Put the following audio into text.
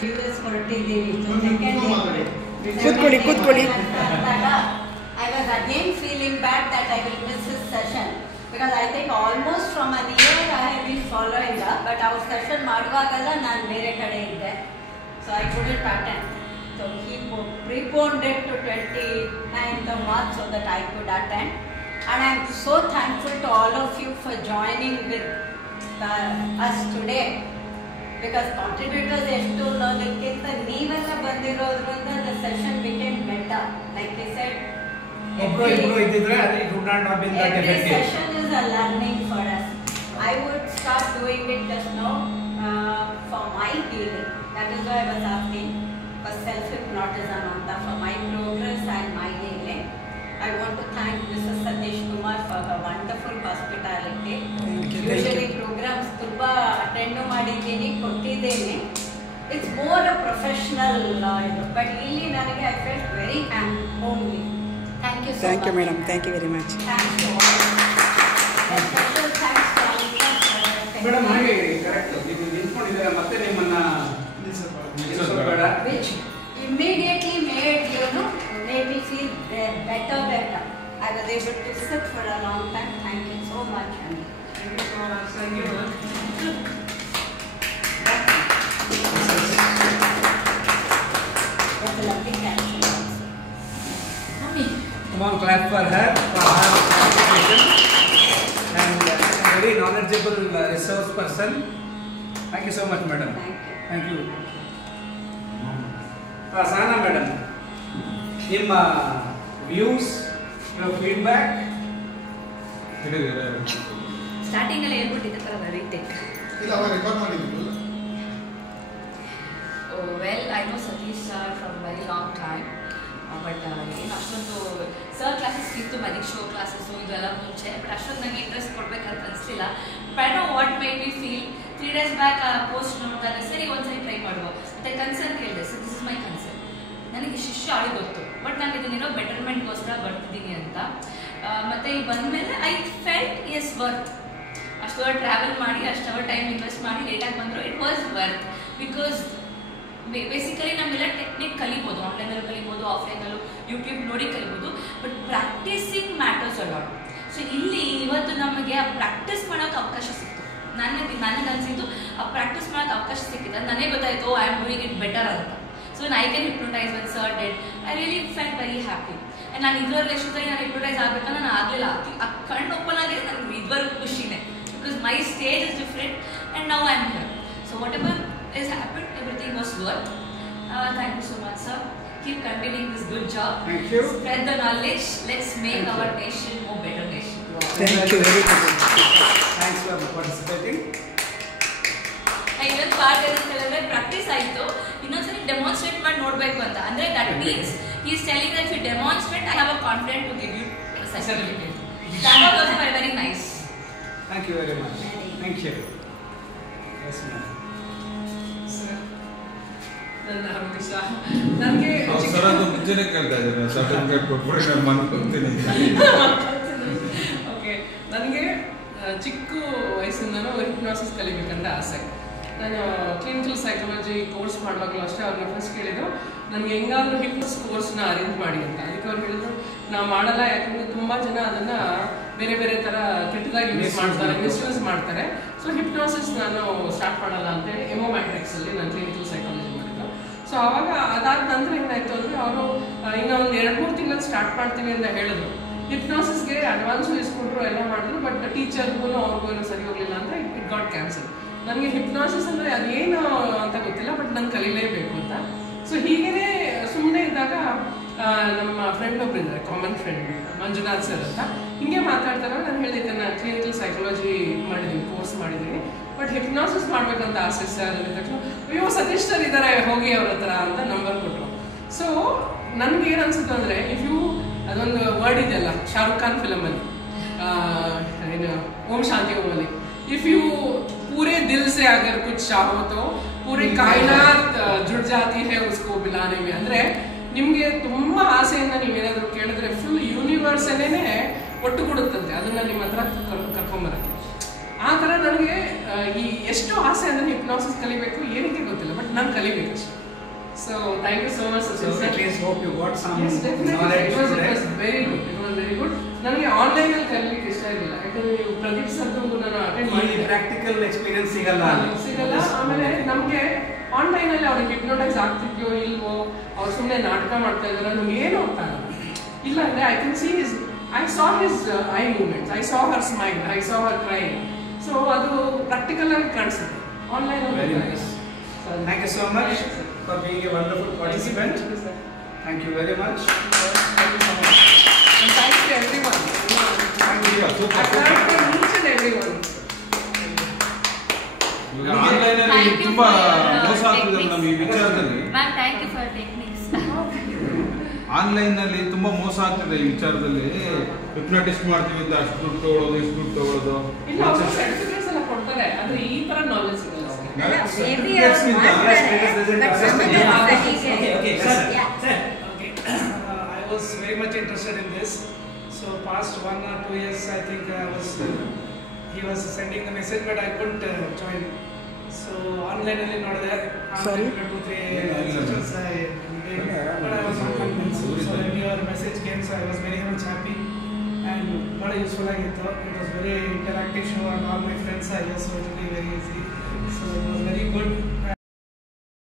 ಕೂತ್ಕೊಳ್ಳಿ. I was again feeling bad that I will miss his session because I think almost from a year I have been following up, but our session ಮಾಡುವಾಗಲ್ಲ ನಾನು ಬೇರೆ ಕಡೆ ಇದ್ದೆ, so I couldn't attend. So he preponed it to 29th of March so that I could attend, and I am so thankful to all of you for joining with us today. Because contributors ಎಷ್ಟು ಅನ್ನೋದಕ್ಕಿಂತ ನೀವೆಲ್ಲ ಬಂದಿರೋದ್ರಿಂದ the session became better. Like they said, every session is a learning for us. I would start doing it just now for my healing. That is why I was asking for self-hypnotism for my progress and my healing. I want to thank Mrs. Satish Kumar for her wonderful hospitality. Usually programs ತುಂಬಾ attend ಮಾಡಿದ್ದೀನಿ, ಕೊಟ್ಟಿದ್ದೇನೆ. It's more a professional but ಇಲ್ಲಿ ನನಗೆ I felt very homely. Thank you so much. Thank you madam. Thank you very much. Thanks to all. Special thanks to all. Madam, ಹಾಗೆ correct ನೀವು ನಿಂತ್ಕೊಂಡಿದ್ದೀರಾ, ಮತ್ತೆ ನಿಮ್ಮನ್ನ which immediately made me feel better. I was able to sit for a long time. Thank you so much. Thank you so much. Thank you. That's a lovely caption also. Come on, clap for her participation and a very knowledgeable resource person. Thank you so much, madam. Thank you. Sana madam, ನಿಮ್ಮ views, your feedback. Starting ಅಲ್ಲಿ ಹೇಳ್ಬಿಟ್ಟಿದ್ದೆ ತರ ಬರೀತೇಕ್. ಇಲ್ಲ ಅವ record ಮಾಡಿದ್ರು. Well I know Satish sir from very long time, but ಏನು ಅಷ್ಟೊಂದು sir classes ಇತ್ತು, ಮನಿಕ್ show classes ಇದೆಲ್ಲ ಮುಂಚೆ, ಬಟ್ ಅಷ್ಟೊಂದು ನನಗೆ ಇಂಟ್ರೆಸ್ಟ್ ಕೊಡ್ಬೇಕಂತ ಅನಿಸ್ಲಿಲ್ಲ. But no what made me feel 3 days back ಆ ಪೋಸ್ಟ್ ನೋಡಿದಾಗ ಸರಿ ಒಂದ್ಸರಿ ಟ್ರೈ ಮಾಡುವ ಮತ್ತೆ ಕನ್ಸರ್ನ್ ಕೇಳಿದೆ. So this is my concern. ನನಗೆ ಶಿಷ್ಯ ಆಳಿ ಗೊತ್ತು, ಬಟ್ ನಾನು ಇದನ್ನೇನೋ ಬೆಟರ್ಮೆಂಟ್ಗೋಸ್ಕರ ಬರ್ತಿದ್ದೀನಿ ಅಂತ. ಮತ್ತು ಈಗ ಬಂದಮೇಲೆ ಐ ಫೆಲ್ಟ್ ಇಸ್ ವರ್ತ್. ಅಷ್ಟು ಟ್ರಾವೆಲ್ ಮಾಡಿ ಅಷ್ಟು ಟೈಮ್ ಇನ್ವೆಸ್ಟ್ ಮಾಡಿ ಲೇಟಾಗಿ ಬಂದರು, it was worth. Because basically ನಮ್ಮೆಲ್ಲ ಟೆಕ್ನಿಕ್ ಕಲಿಬೋದು, ಆನ್ಲೈನಲ್ಲೂ ಕಲಿಬೋದು, ಆಫ್ಲೈನಲ್ಲೂ ಯೂಟ್ಯೂಬ್ ನೋಡಿ ಕಲಿಬೋದು, but practising matters a lot. So ಇಲ್ಲಿ ಇವತ್ತು ನಮಗೆ ಆ ಪ್ರಾಕ್ಟೀಸ್ ಮಾಡೋಕ್ಕೆ ಅವಕಾಶ ಸಿಕ್ತು. ನನಗೆ ಅನಿಸಿದ್ದು ಆ ಪ್ರಾಕ್ಟೀಸ್ ಮಾಡೋಕ್ಕೆ ಅವಕಾಶ ಸಿಕ್ಕಿದೆ. ನನಗೆ ಗೊತ್ತಾಯಿತು I am doing it better ಅಂತ. So I can hypnotise one sir dead. I really felt very happy. And ನಾನು ಇದುವರೆಗೂ ಎಷ್ಟೊತ್ತಾಗಿ ನಾನು ಹಿಪ್ನೋಟೈಸ್ ಆಗಬೇಕಂದ್ರೆ ನಾನು ಆಗಲಿಲ್ಲ. ಆ ಕಣ್ಣು ಓಪನ್ ಆಗಿದೆ ನನಗೆ ಇದುವರೆಗೂ ಖುಷಿನೇ. Because my stage is different and now I am here. So what ever is happened, everything was worth. Thank you so much, sir. Keep continuing this good job. Thank you. Spread the knowledge. Let's make our nation more better nation. Thank you very much. Thanks for participating. ಇವತ್ತು part ಏನಂತ ಹೇಳಿದ್ರೆ practice ಆಯಿತು, ಇನ್ನೊಂದ್ಸರಿ demonstrate ಮಾಡಿ ನೋಡಬೇಕು ಅಂತ. ಅಂದರೆ that means he is telling that if you demonstrate, I have a confidence to give you a certificate. That was also very nice. Thank you very much. Thank you. Yes, ma'am. ನನಗೆ ಮುಂಚೆನೆ ಕೇಳ್ತಾ ಇದ್ದಾರೆ certificate ಕೊಟ್ಬಿಟ್ಟು ನಾನು ಮಾಡ್ಕೊತೀನಿ. Okay, ನನಗೆ ಚಿಕ್ಕ ವಯಸ್ಸಿಂದನೂ ಹಿಪ್ನಾಸಿಸ್ ಕಲಿಬೇಕಂತ ಆಸೆ. ನಾನು ಕ್ಲಿನಿಕಲ್ ಸೈಕಾಲಜಿ ಕೋರ್ಸ್ ಮಾಡುವಾಗಲೂ ಅಷ್ಟೇ ಅವ್ರನ್ನ ಫಸ್ಟ್ ಕೇಳಿದ್ರು ನನಗೆ ಹೆಂಗಾದರೂ ಹಿಪ್ನಾಸಿಸ್ ಕೋರ್ಸ್ನ ಅರೇಂಜ್ ಮಾಡಿ ಅಂತ. ಅದಕ್ಕೆ ಅವ್ರು ಹೇಳಿದ್ರು ನಾವು ಮಾಡಲ್ಲ, ಯಾಕಂದರೆ ತುಂಬ ಜನ ಅದನ್ನು ಬೇರೆ ಬೇರೆ ಥರ ಕೆಟ್ಟದಾಗಿ ಮಿಸ್ಯೂಸ್ ಮಾಡ್ತಾರೆ. ಸೊ ಹಿಪ್ನಾಸಿಸ್ ನಾನು ಸ್ಟಾರ್ಟ್ ಮಾಡಲ್ಲ ಅಂತೇಳಿ ಎಮೋ ಮ್ಯಾಟ್ರಿಕ್ಸಲ್ಲಿ ನಾನು ಕ್ಲಿನಿಕಲ್ ಸೈಕಾಲಜಿ ಮಾಡಿದ್ದು. ಸೊ ಆವಾಗ ಅದಾದ ನಂತರ ಏನಾಯಿತು ಅಂದರೆ ಅವರು ಇನ್ನು ಒಂದು 2-3 ತಿಂಗಳು ಸ್ಟಾರ್ಟ್ ಮಾಡ್ತೀವಿ ಅಂತ ಹೇಳಿದ್ರು. ಹಿಪ್ನಾಸಿಸ್ಗೆ ಅಡ್ವಾನ್ಸು ಇಸ್ಕೊಂಡ್ರು, ಎಲ್ಲ ಮಾಡಿದ್ರು, ಬಟ್ ಟೀಚರ್ಗೂ ಅವ್ರಿಗೂ ಏನೋ ಸರಿ ಹೋಗಲಿಲ್ಲ ಅಂತ ಇಟ್ ಗಾಟ್ ಕ್ಯಾನ್ಸಲ್. ನನಗೆ ಹಿಪ್ನಾಸಿಸ್ ಅಂದರೆ ಅದೇನು ಅಂತ ಗೊತ್ತಿಲ್ಲ, ಬಟ್ ನಾನು ಕಲೀಲೇಬೇಕು ಅಂತ. ಸೊ ಹೀಗೇ ಸುಮ್ಮನೆ ಇದ್ದಾಗ ನಮ್ಮ ಫ್ರೆಂಡ್ ಒಬ್ರು ಇದ್ದಾರೆ, ಕಾಮನ್ ಫ್ರೆಂಡ್ ಮಂಜುನಾಥ್ ಸರ್ ಅಂತ. ಹಿಂಗೆ ಮಾತಾಡ್ತಾರೆ, ನಾನು ಹೇಳಿದ್ದೆ ನಾನು ಕ್ಲಿನಿಕಲ್ ಸೈಕಾಲಜಿ ಮಾಡಿದ್ದೀನಿ, ಕೋರ್ಸ್ ಮಾಡಿದ್ದೀನಿ, ಬಟ್ ಹಿಪ್ನಾಸಿಸ್ ಮಾಡಬೇಕಂತ ಆಸೆ ಸರ್. ಅಂದ ತಕ್ಷಣ ಅಯ್ಯೋ ಸತೀಶ್ ಸರ್ ಇದ್ದಾರೆ, ಹೋಗಿ ಅವ್ರ ಹತ್ರ ಅಂತ ನಂಬರ್ ಕೊಟ್ಟರು. ಸೊ ನನಗೆ ಏನು ಅನ್ಸುತ್ತೆ ಅಂದರೆ ಇಫ್ ಯು ಅದೊಂದು ವರ್ಡ್ ಇದೆಯಲ್ಲ ಶಾರುಖ್ ಖಾನ್ ಫಿಲಮಲ್ಲಿ, ಏನು ಓಂ ಶಾಂತಿ ಓಮಲ್ಲಿ, ಇಫ್ ಯು पूरे दिल से अगर कुछ चाहो तो पूरे कायनात जुड़ जाती है उसको मिलाने में. ಅಂದರೆ ನಿಮಗೆ ತುಂಬ ಆಸೆಯಿಂದ ನೀವೇನಾದರೂ ಕೇಳಿದ್ರೆ ಫುಲ್ ಯೂನಿವರ್ಸನ್ನೇ ಒಟ್ಟುಗೂಡುತ್ತಂತೆ ಅದನ್ನು ನಿಮ್ಮ ಹತ್ರ ಕರ್ಕೊಂಬರಕ್ಕೆ. ಆ ಥರ ನನಗೆ ಈ ಎಷ್ಟು ಆಸೆ ಅಂದರೆ ಹಿಪ್ನಾಸಿಸ್ ಕಲಿಬೇಕು ಏನಕ್ಕೆ ಗೊತ್ತಿಲ್ಲ, ಬಟ್ ನಾನು ಕಲಿಬೇಕಷ್ಟೆ. So thank you so much So Sachin at sir. least hope you got some Yes, definitely. knowledge It was today. very good. It was very good. ನನಗೆ ಆನ್ಲೈನಲ್ಲಿ ಕಲಿಲಿಕ್ಕೆ ಇಷ್ಟ ಇರಲಿಲ್ಲ, ಯಾಕಂದ್ರೆ ನೀವು ಪ್ರದೀಪ್ ಸರ್ದು ನಾನು ಅಟೆಂಡ್ ಈ ಮಾಡಿದ್ದೆ, ಪ್ರಾಕ್ಟಿಕಲ್ ಎಕ್ಸ್ಪೀರಿಯನ್ಸ್ ಸಿಗಲ್ಲ ಅಲ್ಲಿ. ಸಿಗಲ್ಲ. ಆಮೇಲೆ ನಮಗೆ ಆನ್ಲೈನಲ್ಲಿ ಅವ್ರಿಗೆ ಹಿಪ್ನೋಟೈಸ್ ಆಗ್ತಿದ್ಯೋ ಇಲ್ವೋ, ಅವ್ರು ಸುಮ್ಮನೆ ನಾಟಕ ಮಾಡ್ತಾ ಇದಾರೆ, ನಮ್ಗೆ ಏನು ಅರ್ಥ ಆಗಲ್ಲ. ಇಲ್ಲ ಅಂದ್ರೆ I can see his, I saw his I movements, I saw Har smile, I saw Har crime. So ಅದು ಪ್ರಾಕ್ಟಿಕಲ್ ಆಗಿ ಕಾಣಿಸುತ್ತೆ online. Very nice. Thank you so much for being a wonderful participant. Thank you very much. Thank you so much. And thanks to everyone. Thank you. Super. I thank for each and everyone. Online ಅಲ್ಲಿ ತುಂಬಾ ಮೋಸ ಆಗ್ತಿದೆ ನಮ್ಗೆ ಈ ವಿಚಾರದಲ್ಲಿ. Ma'am thank you for techniques. Online ನಲ್ಲಿ ತುಂಬಾ ಮೋಸ ಆಗ್ತಿದೆ ಈ ವಿಚಾರದಲ್ಲಿ. ಹಿಪ್ನೋಟಿಸ್ಟ್ ಮಾಡ್ತೀವಿ ಅಂತ ಅಷ್ಟು ದುಡ್ಡು ತಗೊಳ್ಳೋದು, ಇಷ್ಟು ದುಡ್ಡು ತಗೊಳ್ಳೋದು. ಇಲ್ಲ, ಅವರು ಸರ್ಟಿಫಿಕೇಟ್ಸ್ ಎಲ್ಲ ಕೊಡ್ತಾರೆ, ಆದ್ರೆ ಈ ತರ ನಾಲೆಜ್ ಸಿಗಲ್ಲ. Maybe Yes, our yes, yes, but some of yes, them yes. studies Okay, okay, Yes, sir. sir. Yeah. Sir, okay. I was very much interested in this. So past 1 or 2 years, I think he was sending the message, but I couldn't join. So online only not there. Sorry? 2-3 sessions I did, but I was not convinced. So when your message came, so I was very much happy and very useful. It was very interactive show, and all my friends are here, so it will be very easy. So it was very good.